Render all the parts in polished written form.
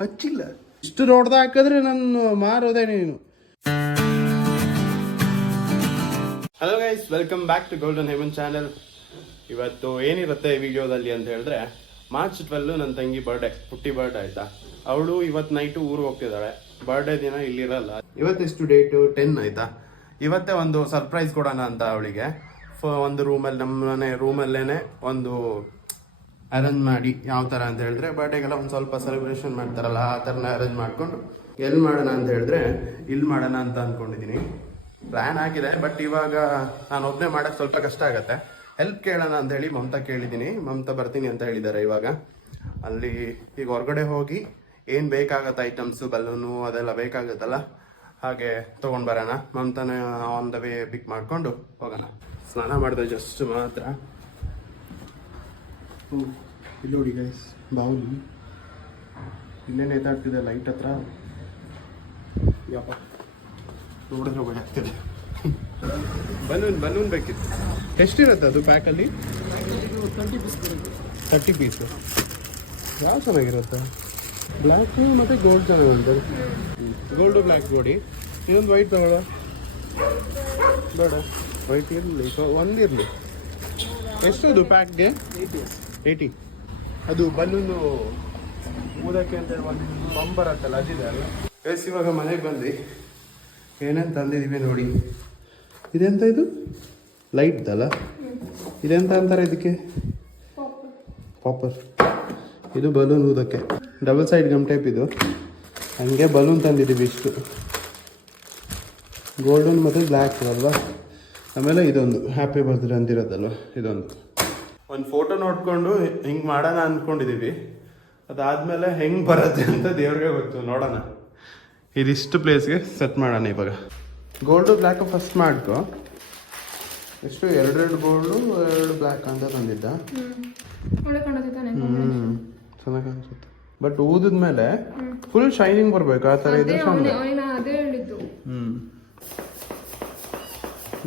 ಹಚ್ಚಿಲ್ಲ, ಇಷ್ಟು ದೊಡ್ಡದ ಹಾಕಿದ್ರೆ ನಾನು ಮಾರೋದೇ ನೀನು. Hello guys, welcome back to Golden Heaven channel. ಇವತ್ತು ಏನಿರುತ್ತೆ ವಿಡಿಯೋದಲ್ಲಿ ಅಂತ ಹೇಳಿದ್ರೆ, ಮಾರ್ಚ್ 12 ನನ್ನ ತಂಗಿ ಬರ್ಡೇ, ಪುಟ್ಟಿ ಬರ್ಡೇ ಆಯ್ತಾ. ಅವಳು ಇವತ್ತು ನೈಟು ಊರಿಗೆ ಹೋಗ್ತಿದ್ದಾಳೆ. ಬರ್ಡೇ ದಿನ ಇಲ್ಲಿರಲ್ಲ. ಇವತ್ತೆಷ್ಟು ಡೇಟು 10 ಆಯ್ತಾ. ಇವತ್ತೇ ಒಂದು ಸರ್ಪ್ರೈಸ್ ಕೊಡೋಣ ಅಂತ ಅವಳಿಗೆ. ಒಂದು ರೂಮಲ್ಲಿ, ನಮ್ಮ ಮನೆ ರೂಮಲ್ಲೇನೆ ಒಂದು ಅರೇಂಜ್ ಮಾಡಿ, ಯಾವ ಥರ ಅಂತ ಹೇಳಿದ್ರೆ ಬರ್ಡೇಗೆಲ್ಲ ಒಂದು ಸ್ವಲ್ಪ ಸೆಲೆಬ್ರೇಷನ್ ಮಾಡ್ತಾರಲ್ಲ, ಆ ಥರನ ಅರೇಂಜ್ ಮಾಡಿಕೊಂಡು ಎಲ್ಲಿ ಮಾಡೋಣ ಅಂತ ಹೇಳಿದ್ರೆ ಇಲ್ಲಿ ಮಾಡೋಣ ಅಂತ ಅಂದ್ಕೊಂಡಿದ್ದೀನಿ. ಪ್ಲ್ಯಾನ್ ಆಗಿದೆ, ಬಟ್ ಇವಾಗ ನಾನು ಒಬ್ಬನೇ ಮಾಡೋಕ್ಕೆ ಸ್ವಲ್ಪ ಕಷ್ಟ ಆಗುತ್ತೆ. ಹೆಲ್ಪ್ ಕೇಳೋಣ ಅಂತ ಹೇಳಿ ಮಮತಾ ಕೇಳಿದ್ದೀನಿ. ಮಮತಾ ಬರ್ತೀನಿ ಅಂತ ಹೇಳಿದ್ದಾರೆ. ಇವಾಗ ಅಲ್ಲಿ ಈಗ ಹೊರಗಡೆ ಹೋಗಿ ಏನು ಬೇಕಾಗತ್ತೆ ಐಟಮ್ಸು, ಬಲೂನು ಅದೆಲ್ಲ ಬೇಕಾಗುತ್ತಲ್ಲ, ಹಾಗೆ ತೊಗೊಂಡು ಬರೋಣ. ಮಮತಾನ ಆನ್ ದ ವೇ ಪಿಕ್ ಮಾಡಿಕೊಂಡು ಹೋಗೋಣ. ಸ್ನಾನ ಮಾಡಿದೆ ಜಸ್ಟ್ ಮಾತ್ರ. ಇಲ್ಲಿ ನೋಡಿ ಗೈಸ್, ಬಾವುಲಿ ಇಲ್ಲೇ ನೇತಾಡ್ತಿದೆ ಲೈಟ್ ಹತ್ರ. ಯಪ್ಪ, ನೋಡಿದ್ರೆ ಒಳ್ಳೆ ಆಗ್ತಿದೆ. ಬಲೂನ್ ಬೇಕಿತ್ತು. ಎಷ್ಟಿರುತ್ತೆ ಅದು ಪ್ಯಾಕಲ್ಲಿ? 30 ಪೀಸು. ಯಾವ ಚೆನ್ನಾಗಿರುತ್ತೆ? ಬ್ಲ್ಯಾಕು ಮತ್ತು ಗೋಲ್ಡ್ ಚೆನ್ನಾಗಿರುತ್ತೆ. ಗೋಲ್ಡು ಬ್ಲ್ಯಾಕ್ ನೋಡಿ. ಇನ್ನೊಂದು ವೈಟ್ ತಗೊಳ್ಳ ಬೇಡ, ವೈಟ್ ಇರಲಿ, ಒಂದಿರಲಿ. ಎಷ್ಟು ಅದು ಪ್ಯಾಕ್ಗೆ? 80. ಅದು ಬಲೂನು ಊದಕ್ಕೆ ಅಂತೇಳಿ ಒಂದು ಪಂಪ್ ಬರತ್ತಲ್ಲ, ಅದಿದೆ ಅಲ್ಲ. ಎಸ್, ಇವಾಗ ಮನೆಗೆ ಬಂದು ಏನೇನು ತಂದಿದ್ದೀವಿ ನೋಡಿ. ಇದೆಂತ ಇದು? ಲೈಟ್ದಲ್ಲ, ಇದೆಂತ ಅಂತಾರೆ ಇದಕ್ಕೆ? ಪಾಪರ್. ಇದು ಬಲೂನ್ ಊದಕ್ಕೆ, ಡಬಲ್ ಸೈಡ್ ಗಮ್ ಟೈಪ್ ಇದು. ಹಂಗೆ ಬಲೂನ್ ತಂದಿದ್ದೀವಿ ಇಷ್ಟು, ಗೋಲ್ಡನ್ ಮತ್ತು ಬ್ಲ್ಯಾಕ್ ಅಲ್ವಾ. ಆಮೇಲೆ ಇದೊಂದು ಹ್ಯಾಪಿ ಬರ್ತ್ಡೇ ಅಂತಿರೋದಲ್ವ, ಇದೊಂದು. ಒಂದು ಫೋಟೋ ನೋಡಿಕೊಂಡು ಹಿಂಗೆ ಮಾಡೋಣ ಅಂದ್ಕೊಂಡಿದ್ದೀವಿ. ಅದಾದಮೇಲೆ ಹೆಂಗೆ ಬರುತ್ತೆ ಅಂತ ದೇವ್ರಿಗೆ ಗೊತ್ತು, ನೋಡೋಣ. ಇದಿಷ್ಟು ಪ್ಲೇಸ್ಗೆ ಸೆಟ್ ಮಾಡೋಣ ಇವಾಗ. ಗೋಲ್ಡು ಬ್ಲ್ಯಾಕು ಫಸ್ಟ್ ಮಾಡ್ಕೊ. ಎಷ್ಟು? 2 ಗೋಲ್ಡು 2 ಬ್ಲ್ಯಾಕ್ ಅಂತ ತಂದಿದ್ದ. ಚೆನ್ನಾಗಿ ಕಾಣಿಸುತ್ತೆ. ಬಟ್ ಊದಿದ್ಮೇಲೆ ಫುಲ್ ಶೈನಿಂಗ್ ಬರ್ಬೇಕು, ಆ ಥರ ಇದೆ.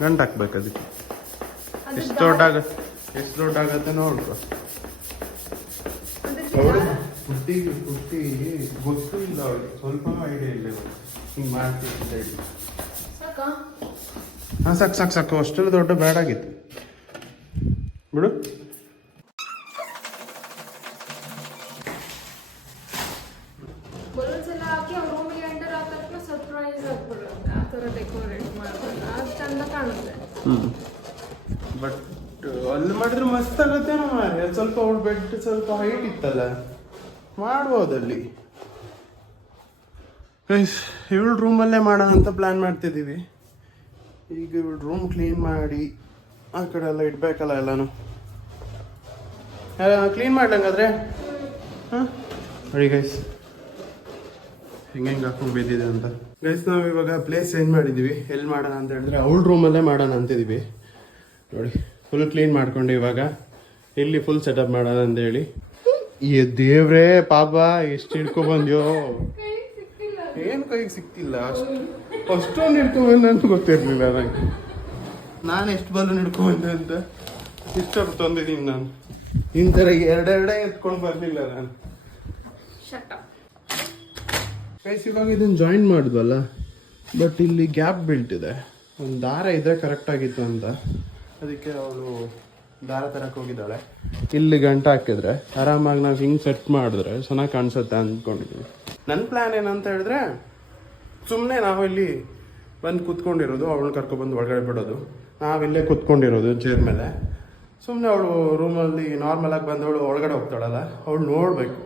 ಗಂಟು ಹಾಕ್ಬೇಕು ಅದಕ್ಕೆ. ಎಷ್ಟು ದೊಡ್ಡ ಆಗತ್ತೆ ನೋಡ್ಕೊ. ಪುಟ್ಟಿ ಗೊತ್ತೂ ಇಲ್ಲ ಅವಳಿಗೆ, ಸ್ವಲ್ಪ ಐಡಿಯಾ ಇಲ್ಲ ಹಿಂಗೆ ಮಾಡ್ತೀವಿ ಅಂತ ಹೇಳಿ. ಹಾಂ, ಸಾಕು. ಅಷ್ಟೆಲ್ಲ ದೊಡ್ಡ ಬ್ಯಾಡ್ ಆಗಿತ್ತು ಬಿಡು. ಬಟ್ ಅಲ್ಲಿ ಮಾಡಿದ್ರೆ ಮಸ್ತ್ ಆಗತ್ತೇನೋ ಮಾರ್ರೆ. ಸ್ವಲ್ಪ ಅವಳು ಬೆಡ್ ಸ್ವಲ್ಪ ಹೈಟ್ ಇತ್ತಲ್ಲ, ಮಾಡ್ಬೋದಲ್ಲಿ. ಇವಳು ರೂಮಲ್ಲೇ ಮಾಡೋಣ ಅಂತ ಪ್ಲ್ಯಾನ್ ಮಾಡ್ತಿದ್ದೀವಿ. ಈಗ ಇವಳು ರೂಮ್ ಕ್ಲೀನ್ ಮಾಡಿ ಆ ಕಡೆ ಎಲ್ಲ ಇಡ್ಬೇಕಲ್ಲ ಎಲ್ಲಾನು. ಕ್ಲೀನ್ ಮಾಡ್ಲಂಗಾದ್ರೆ ಹಾಂ ನೋಡಿ ಗೈಸ್, ಹೆಂಗೆ ಹಾಕೊಂಡು ಬಿದ್ದಿದೆ ಅಂತ. ಗೈಸ್, ನಾವು ಇವಾಗ ಪ್ಲೇಸ್ ಚೇಂಜ್ ಮಾಡಿದ್ದೀವಿ. ಎಲ್ಲಿ ಮಾಡೋಣ ಅಂತ ಹೇಳಿದ್ರೆ ಅವಳ ರೂಮಲ್ಲೇ ಮಾಡೋಣ ಅಂತಿದ್ದೀವಿ. ನೋಡಿ, ಫುಲ್ ಕ್ಲೀನ್ ಮಾಡ್ಕೊಂಡು ಇವಾಗ ಇಲ್ಲಿ ಫುಲ್ ಸೆಟಪ್ ಮಾಡೋಣ ಅಂತೇಳಿ. ಈ ದೇವ್ರೇ ಪಾಪ, ಎಷ್ಟು ಹಿಡ್ಕೊಬಂದ್ಯೋ. ಏನು ಕೈಗೆ ಸಿಕ್ತಿಲ್ಲ, ಅಷ್ಟೊಂದು ಹಿಡ್ಕೊಂಬಂದೆ ಅಂತ ಗೊತ್ತಿರಲಿಲ್ಲ ನನಗೆ. ನಾನು ಎಷ್ಟು ಬಲೂನ್ ಹಿಡ್ಕೊಂಬಂದೆ ಅಂತ ಇಷ್ಟೊಂದು ತಂದಿದ್ದೀನಿ ನಾನು. ಇಂಥರ ಎರಡೆರಡೇ ಎತ್ಕೊಂಡು ಬರಲಿಲ್ಲ ನಾನು. ಗೈಸ್, ಇವಾಗ ಇದನ್ನು ಜಾಯಿನ್ ಮಾಡಿದ್ವಲ್ಲ, ಬಟ್ ಇಲ್ಲಿ ಗ್ಯಾಪ್ ಬೀಳ್ತಿದೆ. ಒಂದು ದಾರ ಇದ್ರೆ ಕರೆಕ್ಟಾಗಿತ್ತು ಅಂತ, ಅದಕ್ಕೆ ಅವಳು ದಾರ ತರಕ್ಕೆ ಹೋಗಿದ್ದಾಳೆ. ಇಲ್ಲಿ ಗಂಟೆ ಹಾಕಿದ್ರೆ ಆರಾಮಾಗಿ ನಾವು ಹಿಂಗೆ ಸೆಟ್ ಮಾಡಿದ್ರೆ ಚೆನ್ನಾಗಿ ಕಾಣಿಸುತ್ತೆ ಅಂದ್ಕೊಂಡಿದ್ವಿ. ನನ್ನ ಪ್ಲ್ಯಾನ್ ಏನಂತ ಹೇಳಿದ್ರೆ, ಸುಮ್ಮನೆ ನಾವು ಇಲ್ಲಿ ಬಂದು ಕೂತ್ಕೊಂಡಿರೋದು, ಅವಳನ್ನ ಕರ್ಕೊಬಂದು ಒಳಗಡೆ ಬಿಡೋದು, ನಾವಿಲ್ಲೇ ಕೂತ್ಕೊಂಡಿರೋದು ಚೇರ್ ಮೇಲೆ. ಸುಮ್ಮನೆ ಅವಳು ರೂಮಲ್ಲಿ ನಾರ್ಮಲಾಗಿ ಬಂದವಳು ಒಳಗಡೆ ಹೋಗ್ತಾಳಲ್ಲ, ಅವಳು ನೋಡಬೇಕು.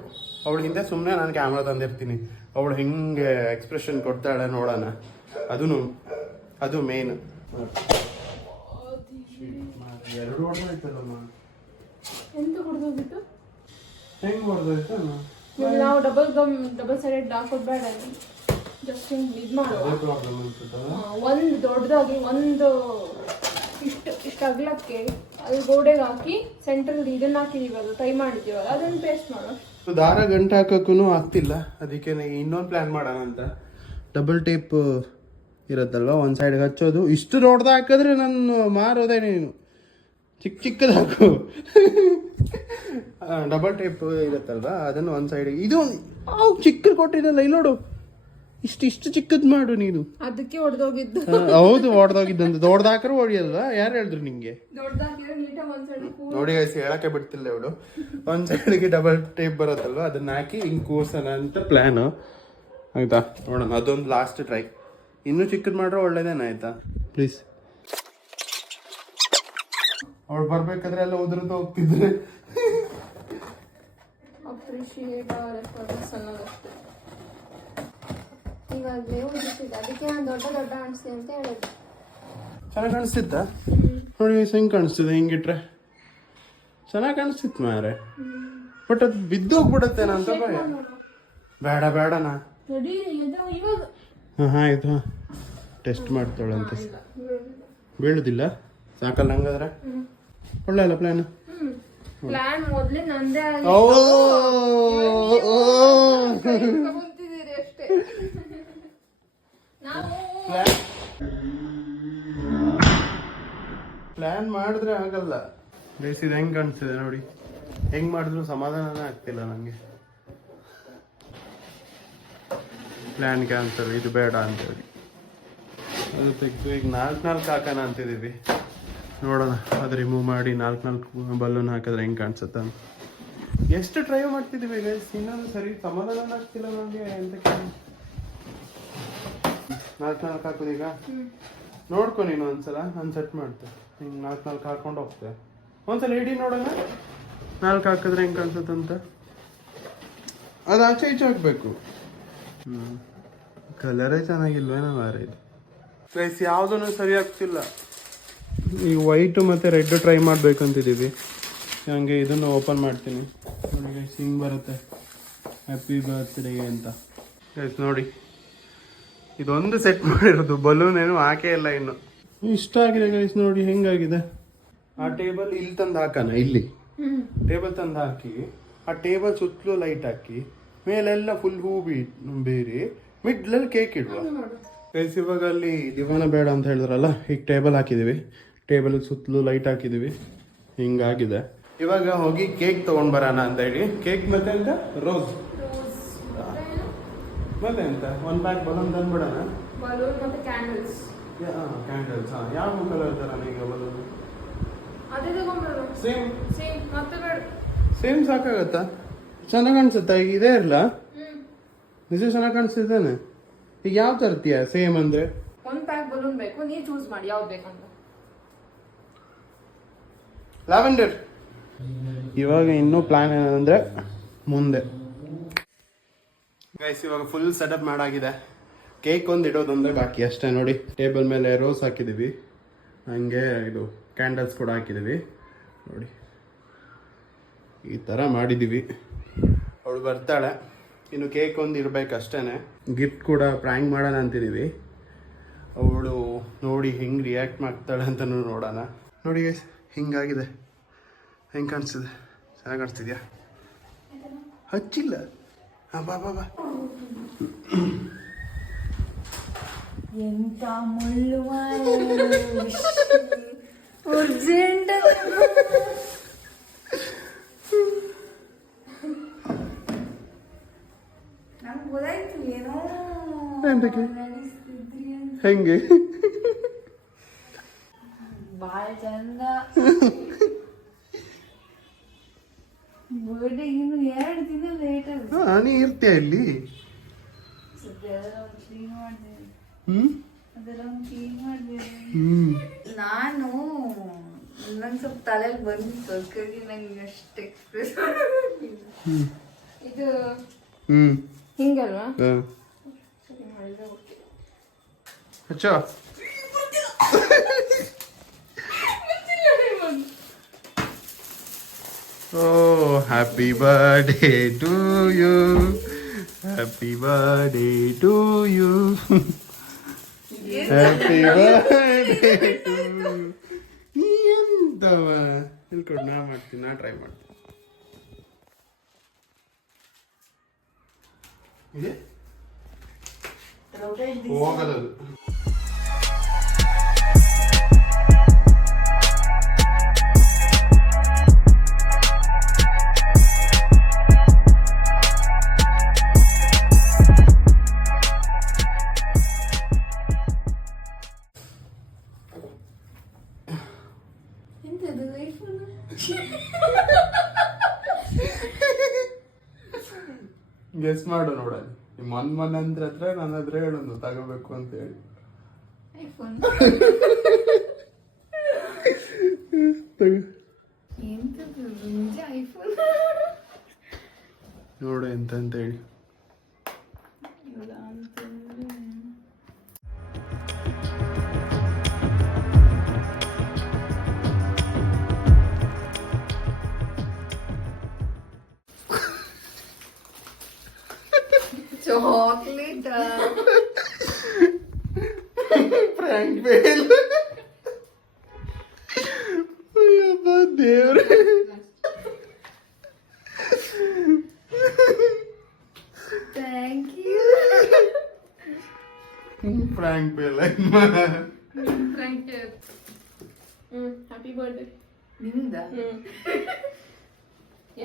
ಅವಳು ಹಿಂದೆ ಸುಮ್ಮನೆ ನಾನು ಕ್ಯಾಮ್ರಾ ತಂದಿರ್ತೀನಿ, ಅವಳು ಹಿಂಗೆ ಎಕ್ಸ್ಪ್ರೆಷನ್ ಕೊಡ್ತಾಳೆ ನೋಡೋಣ. ಅದು ಮೇನ್. 2 ಹೊಡೆದೋಯ್ತಲ್ಲಮ್ಮ. ಎಂತ ಹೊಡೆದೋಗಿತ್ತು? ಹೆಂಗೆ ಹೊಡೆದೋಯ್ತಲ್ಲ? ನಾವು ಡಬಲ್ ಸೈಡೆಡ್ ಹಾಕೋದ್ಬೇಡ, ಜಸ್ಟ್ ಹಿಂಗೆ ಇದು ಮಾಡುವ. ಒಂದು ದೊಡ್ಡದಾಗಿ ಒಂದು ಇಷ್ಟು ಅಗಲಕ್ಕೆ ಅಲ್ಲಿ ಗೋಡೆಗೆ ಹಾಕಿ ಸೆಂಟ್ರಲ್ ಇದನ್ನ ಹಾಕಿದೀವಲ್ಲ, ಟೈ ಮಾಡಿದ್ದೀವಲ್ಲ, ಅದನ್ನು ಪೇಸ್ಟ್ ಮಾಡುವ. ದಾರ ಗಂಟೆ ಹಾಕೋಕ್ಕೂ ಆಗ್ತಿಲ್ಲ, ಅದಕ್ಕೆ ಇನ್ನೊಂದು ಪ್ಲ್ಯಾನ್ ಮಾಡೋಣ ಅಂತ. ಡಬಲ್ ಟೇಪ್ ಇರುತ್ತಲ್ವ, ಒಂದು ಸೈಡ್ಗೆ ಹಚ್ಚೋದು. ಇಷ್ಟು ದೊಡ್ಡದು ಹಾಕಿದ್ರೆ ನಾನು ಮಾರೋದೇ ನೀನು. ಚಿಕ್ಕದು ಹಾಕು. ಡಬಲ್ ಟೇಪ್ ಇರುತ್ತಲ್ವಾ ಅದನ್ನು ಒಂದು ಸೈಡಿಗೆ ಇದು ಚಿಕ್ಕದು ಕೊಟ್ಟಿದ್ದಲ್ಲ ಇಲ್ಲಿ ನೋಡು, ಇಷ್ಟು ಚಿಕ್ಕದ್ ಮಾಡು ನೀನು. ಅದಕ್ಕೆ ಹೊಡೆದೋಗಿದ್ದು. ಹೌದು ಹೊಡೆದೋಗಿದ್ದಂತ, ದೊಡ್ಡದಾಕರು ಹೊಡಿಯಲ್ವಾ, ಯಾರು ಹೇಳಿದ್ರು ನಿಂಗೆ? ನೋಡಿ ಗೈಸ್, ಹೇಳಕ್ಕೆ ಬಿಡ್ತಿಲ್ಲ ಇವಳು. ಒಂದ್ ಸೈಡ್ಗೆ ಡಬಲ್ ಟೇಪ್ ಬರುತ್ತಲ್ವಾ ಅದನ್ನ ಹಾಕಿ ಹಿಂಗ್ ಕೂರ್ಸೋಣ ಅಂತ ಪ್ಲಾನ್ ಆಯ್ತಾ. ನೋಡೋಣ, ಅದೊಂದು ಲಾಸ್ಟ್ ಟ್ರೈ. ಇನ್ನೂ ಚಿಕ್ಕದ್ ಮಾಡ್ರೆ ಒಳ್ಳೇದೇನ ಆಯ್ತಾ. ಪ್ಲೀಸ್, ಅವಳು ಬರ್ಬೇಕಾದ್ರೆ ಎಲ್ಲ ಉದುರ್ದು ಹೋಗ್ತಿದ್ರೆ. ಅಪ್ರಿಶಿಯೇಟ್ ಅವರ್ ಎಫರ್ಟ್ಸ್ ಅನ್ನೋದಷ್ಟೇ. ಇವಾಗಲೇ ಉಳಿಸಿದ್ದೆ, ಅದಕ್ಕೆ ನಾನು ದೊಡ್ಡ ದೊಡ್ಡ ಅಣಿಸ್ತೀನಿ ಅಂತ ಹೇಳಿದ್ದೆ. ಚೆನ್ನಾಗಿ ಕಾಣಿಸ್ತಿತ್ತ? ನೋಡಿ ಹೆಂಗ್ ಕಾಣಿಸ್ತಿದೆ ಹಿಂಗಿಟ್ರೆ, ಚೆನ್ನಾಗಿ ಕಾಣಿಸ್ತಿತ್ತು ಮಾರೆ. ಬಟ್ ಅದು ಬಿದ್ದು ಹೋಗ್ಬಿಡತ್ತೇನ ಅಂತ ಭಯ. ಬೇಡ ಬೇಡನಾ, ಹಾ ಇದು ಟೆಸ್ಟ್ ಮಾಡ್ತಾಳಂತೆ. ಬೀಳುದಿಲ್ಲ, ಸಾಕಲ್ಲ ಹಂಗಾದ್ರೆ. ಒಳ್ಳೆ ಅಲ್ಲ ಪ್ಲಾನ್. ಪ್ಲಾನ್ ಮೊದ್ಲೇ ನಂದೇ ಅಷ್ಟೇ. ಪ್ಲಾನ್ ಮಾಡಿದ್ರೆ ಆಗಲ್ಲ. ಬೇಸಿದ ಹೆಂಗ್ ಕಾಣಿಸ್ತಿದೆ ನೋಡಿ, ಹೆಂಗ್ ಮಾಡಿದ್ರು ಸಮಾಧಾನನೇ ಆಗ್ತಿಲ್ಲ ನಂಗೆ. ಪ್ಲಾನ್ ಕ್ಯಾನ್ಸಲ್, ಇದು ಬೇಡ ಅಂತೇಳಿ ಅದು ತೆಗೆದು ಈಗ 4 ಹಾಕೋಣ ಅಂತಿದ್ದೀವಿ. ನೋಡೋಣ, ಅದು ರಿಮೂವ್ ಮಾಡಿ 4 ಬಲೂನ್ ಹಾಕಿದ್ರೆ ಹೆಂಗ್ ಕಾಣಿಸುತ್ತ. ಎಷ್ಟು ಟ್ರೈ ಮಾಡ್ತಿದ್ದೀವಿ ಗೈಸ್, ಇನ್ನೊಂದು ಸರಿ ಸಮಾಧಾನ ಆಗ್ತಿಲ್ಲ ನನಗೆ ಅಂತ. 4 ಹಾಕೋದು ಈಗ ನೋಡ್ಕೊ ನೀನು ಒಂದ್ಸಲ. ನಾನು ಸೆಟ್ ಮಾಡ್ತೆ, ಹಿಂಗೆ 4 ಹಾಕೊಂಡು ಹೋಗ್ತೆ. ಒಂದ್ಸಲ ಇಡೀ ನೋಡೋಣ 4 ಹಾಕಿದ್ರೆ ಹೆಂಗೆ ಕಾಣಿಸುತ್ತಂತ. ಅದು ಆಚೆ ಈಚೆ ಹಾಕ್ಬೇಕು. ಕಲರೇ ಚೆನ್ನಾಗಿಲ್ವೇನೋ ಮಾರೆ ಇದು. ಗೈಸ್, ಯಾವುದೂ ಸರಿ ಆಗ್ತಿಲ್ಲ. ಈ ವೈಟು ಮತ್ತು ರೆಡ್ ಟ್ರೈ ಮಾಡ್ಬೇಕಂತಿದ್ದೀವಿ. ಹಂಗೆ ಇದನ್ನು ಓಪನ್ ಮಾಡ್ತೀನಿ ನೋಡಿ ಗೈಸ್, ಹಿಂಗೆ ಬರುತ್ತೆ ಹ್ಯಾಪಿ ಬರ್ತ್ಡೇ ಅಂತ. ಗೈಸ್ ನೋಡಿ, ಇದೊಂದು ಸೆಟ್ ಮಾಡಿರೋದು, ಬಲೂನ್ ಏನು ಹಾಕೇ ಇಲ್ಲ ಇನ್ನು. ಇಷ್ಟ ಆಗಿದೆ ಗೈಸ್, ನೋಡಿ ಹೆಂಗಾಗಿದೆ. ಆ ಟೇಬಲ್ ಇಲ್ಲಿ ತಂದು ಹಾಕೋಣ, ಇಲ್ಲಿ ಟೇಬಲ್ ತಂದು ಹಾಕಿ ಆ ಟೇಬಲ್ ಸುತ್ತಲೂ ಲೈಟ್ ಹಾಕಿ ಮೇಲೆಲ್ಲ ಫುಲ್ ಹೂ ಬೇರೆ ಮಿಡ್ಲಲ್ಲಿ ಕೇಕ್ ಇಡುವ ಗೈಸ್. ಇವಾಗ ಅಲ್ಲಿ ದಿವಾನ ಬೇಡ ಅಂತ ಹೇಳಿದ್ರಲ್ಲ, ಈಗ ಟೇಬಲ್ ಹಾಕಿದೀವಿ, ಟೇಬಲ್ ಸುತ್ತಲೂ ಲೈಟ್ ಹಾಕಿದೀವಿ, ಹಿಂಗಾಗಿದೆ. ಇವಾಗ ಹೋಗಿ ಕೇಕ್ ತಗೊಂಡ್ ಬರೋಣ ಅಂತ ಹೇಳಿ. ಕೇಕ್ ಮತ್ತೆ ಅಂತ ರೋಸ್ ಮತ್ತೆ ಅಂತ 1 ಪ್ಯಾಕ್ ಬಲೂನ್ ತಂದ್ಬಿಡೋಣ. ಬಲೂನ್ ಮತ್ತೆ ಕ್ಯಾಂಡಲ್ಸ್. ಕ್ಯಾಂಡಲ್ಸ್ ಯಾವ ಕಲರ್ ತರ ಈಗ ಬಲೂನ್? ಅದೇ ತಗೊಂಡ್ಬರೋಣ. ಸೇಮ್ ಮತ್ತೆ ಬೇಡ, ಸೇಮ್ ಸಾಕಾಗತ್ತಾ? ಚೆನ್ನಾಗಿ ಕಾಣಿಸುತ್ತಾ? ಈಗ ಇದೇ ಇರಲ್ಲ, ನಿಜ ಚೆನ್ನಾಗಿ ಕಾಣಿಸ್ತಿದ್ದಾನೆ. ಈಗ ಯಾವ ತರ್ತೀಯ ಸೇಮ್ ಅಂದ್ರೆ? 1 ಪ್ಯಾಕ್ ಬಲೂನ್ ಬೇಕು, ನೀವು ಚೂಸ್ ಮಾಡಿ ಯಾವ್ದು ಬೇಕಂತ. ಲ್ಯಾವೆಂಡರ್. ಇವಾಗ ಇನ್ನೂ ಪ್ಲಾನ್ ಏನಂದ್ರೆ ಮುಂದೆ ಗೈಸ್, ಇವಾಗ ಫುಲ್ ಸೆಟಪ್ ಮಾಡಾಗಿದೆ. ಕೇಕ್ ಒಂದು ಇಡೋದಂದ್ರೆ ಬಾಕಿ ಅಷ್ಟೇ. ನೋಡಿ, ಟೇಬಲ್ ಮೇಲೆ ರೋಸ್ ಹಾಕಿದ್ದೀವಿ, ಹಂಗೆ ಇದು ಕ್ಯಾಂಡಲ್ಸ್ ಕೂಡ ಹಾಕಿದ್ದೀವಿ. ನೋಡಿ ಈ ಥರ ಮಾಡಿದ್ದೀವಿ. ಅವಳು ಬರ್ತಾಳೆ, ಇನ್ನು ಕೇಕ್ ಒಂದು ಇರಬೇಕಷ್ಟೇ. ಗಿಫ್ಟ್ ಕೂಡ ಪ್ರ್ಯಾಂಕ್ ಮಾಡೋಣ ಅಂತಿದ್ದೀವಿ. ಅವಳು ನೋಡಿ ಹೆಂಗೆ ರಿಯಾಕ್ಟ್ ಮಾಡ್ತಾಳೆ ಅಂತಲೂ ನೋಡೋಣ. ನೋಡಿ ಗೈಸ್, ಹಿಂಗಾಗಿದೆ. ಹೆಂಗೆ ಕಾಣಿಸ್ತಿದೆ? ಚೆನ್ನಾಗಿ ಕಾಣಿಸ್ತಿದ್ಯಾ? ಹಚ್ಚಿಲ್ಲ. ಹಾಂ ಬಾ ಬಾ ಬಾ. ಎಂತ ಮುಳ್ಳು ಅರ್ಜೆಂಟ್. ನಂಗೆ ಗೊತ್ತಾಯ್ತು ಏನೋ ಎಂತಕ್ಕೆ ಹೆಂಗೆ ಭಾಳ ಚಂದ. ಬರ್ಡೇ ಇನ್ನು 2 ದಿನ ಲೇಟ್ ಆಗುತ್ತೆ. ನೀ ಇರ್ತೀಯ ಇಲ್ಲಿ? ನಾನು ನಂಗೆ ಸ್ವಲ್ಪ ತಲೆಯಲ್ಲಿ ಬಂದಿತ್ತು, ಅದಕ್ಕಾಗಿ ನಂಗೆ ಅಷ್ಟು ಎಕ್ಸ್ಪ್ರೆಸ್ ಇದು ಹಿಂಗಲ್ವಾ? ಸರಿ ಮಾಡಿದ್ರೆ okay. ಹಚ್ಚೋ. Oh, happy birthday to you. Happy birthday to you. Happy birthday to you. ನೀ ಎಂತವ ತಿಳ್ಕೊಂಡು ನಾ ಮಾಡ್ತೀನಿ, ನಾ ಟ್ರೈ ಮಾಡ್ತೀನಿ. ಇದೆ ಹೋಗಲ್ಲ. ಏನದು ಐಫೋನ್? ಗೆಸ್ ಮಾಡು ನೋಡೋಣ. ನಿಮ್ಮ ಮೊನ್ನೆ ಹತ್ರ ನನ್ನ ಹತ್ರ ಹೇಳೋದು ತಗೋಬೇಕು ಅಂತ ಹೇಳಿ. ಐಫೋನ್ ತಗೋ. ಎಂತದು ನಿಜ ಐಫೋನ್? ನೋಡು ಎಂತ ಅಂತ ಹೇಳಿ. ಇವಳ ಅಂತಂದ್ರೆ ಚಾಕ್ಲೇಟ್. Frank bail. ಅಯ್ಯಪ್ಪ ದೇವ್ರೆ. Thank you. Frank bail. Thank you. Happy birthday. ನಿಮ್ದ?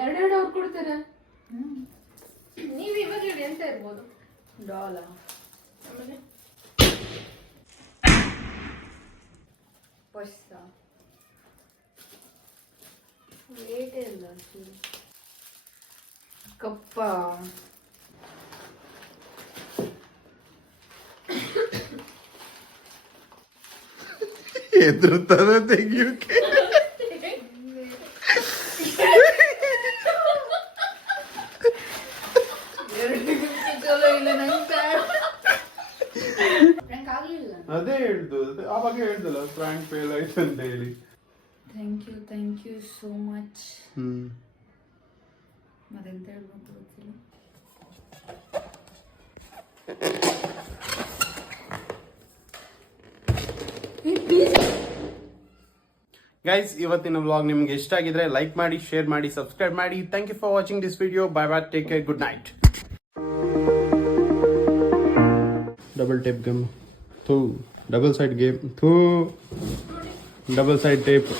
ಎರಡೆರಡು ಅವ್ರು ಕೊಡ್ತಾರ. ನೀವು ಇವಾಗ ಹೇಳಿ ಎಂತ ಇರ್ಬೋದು? ಡಾಲ ಆಮೇಲೆ ಪರ್ಸ ರೇಟೇ ಇಲ್ಲ ಕಪ್ಪ ಎದುರುತ್ತದೆ ತೆಗಿಯೋಕೆ. ಚಲೋ ಇಲ್ಲ ನಂಗೆ ಆಗ್ಲಿಲ್ಲ. ಅದೇ ಹೇಳ್ದು ಆವಾಗ ಹೇಳ್ದಲ್ಲ ಫ್ರ್ಯಾಂಕ್ ಬೇಲ್ ಆಯ್ತು ಅಂತ ಹೇಳಿ. Thank you so much. ಹ್ಮ್ ಮತ್ತೆಂತ ಹೇಳ್ಬೇಕು ಗೊತ್ತಿಲ್ಲ. ಗೈಸ್, ಇವತ್ತಿನ ವ್ಲಾಗ್ ನಿಮ್ಗೆ ಇಷ್ಟ ಆಗಿದ್ರೆ ಲೈಕ್ ಮಾಡಿ, ಶೇರ್ ಮಾಡಿ, ಸಬ್ಸ್ಕ್ರೈಬ್ ಮಾಡಿ. Thank you for watching this video. Bye bye, take care, good night. Double tape gum, double side game, double side tape.